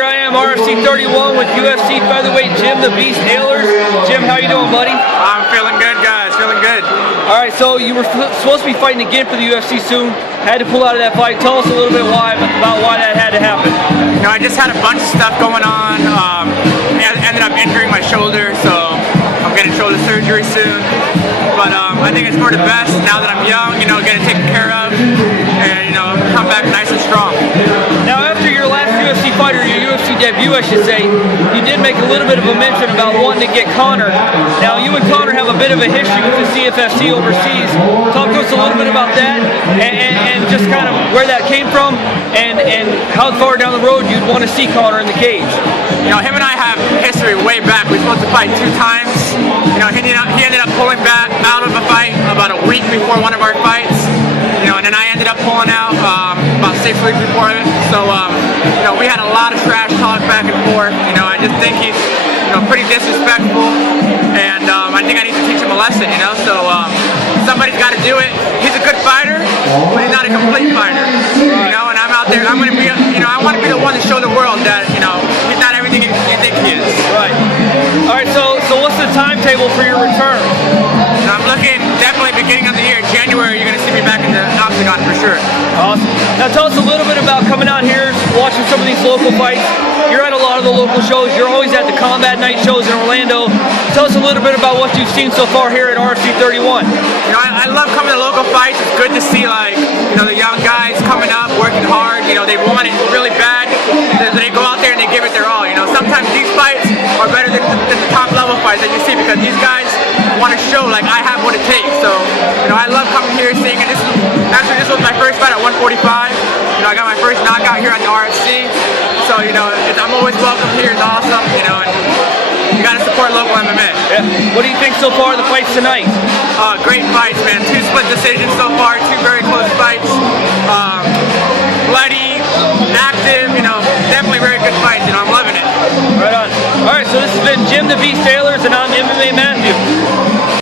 Here I am, RFC 31 with UFC Featherweight Jim the Beast Alers. Jim, how you doing, buddy? I'm feeling good, guys. Feeling good. All right, so you were supposed to be fighting again for the UFC soon. Had to pull out of that fight. Tell us a little bit about why that had to happen. You know, I just had a bunch of stuff going on. I ended up injuring my shoulder, so I'm getting shoulder surgery soon. But I think it's for the best now that I'm young. You know, getting taken care of, and come back nice and strong. Now, after your last UFC fight, or your UFC debut, I should say, you did make a little bit of a mention about wanting to get Conor. Now, you and Conor have a bit of a history with the CFFC overseas. Talk to us a little bit about that, and just kind of where that came from, and how far down the road you'd want to see Conor in the cage. You know, him and I have history way back. We were supposed to fight 2 times. You know, he ended up pulling back out of a fight about a week before one of our fights. You know, and then I ended up pulling out about 6 weeks before it. So, we had a lot of trash talk back and forth. You know, I just think he's, pretty disrespectful, and I think I need to teach him a lesson. So somebody's got to do it. He's a good fighter, but he's not a complete fighter. And I'm out there. I'm going to be, I want to be the one to show the world that, he's not everything you think he is. Right. All right. So what's the timetable for your return? I'm looking definitely beginning of the year, January. You're going to see me back in the octagon for sure. Awesome. Now tell us a little bit about coming out here, watching some of these local fights. You're at a lot of the local shows. You're always at the Combat Night shows in Orlando. Tell us a little bit about what you've seen so far here at RFC 31. I love coming to local fights. It's good to see, the young guys coming up, working hard. They want it really bad. They go out there and they give it their all. Sometimes these fights are better than the top level fights that you see, because these guys want to show I have what it takes. So, I love coming here, seeing it. This was my first fight at 145. I got my first knockout here at the RFC. So, I'm always welcome here. It's awesome. And you got to support local MMA. Yeah. What do you think so far of the fights tonight? Great fights, man. 2 split decisions so far. 2 very close fights. Bloody, active. Definitely very good fights. I'm loving it. Right on. All right. So this has been Jim the Beast Alers, and I'm MMA Matthew.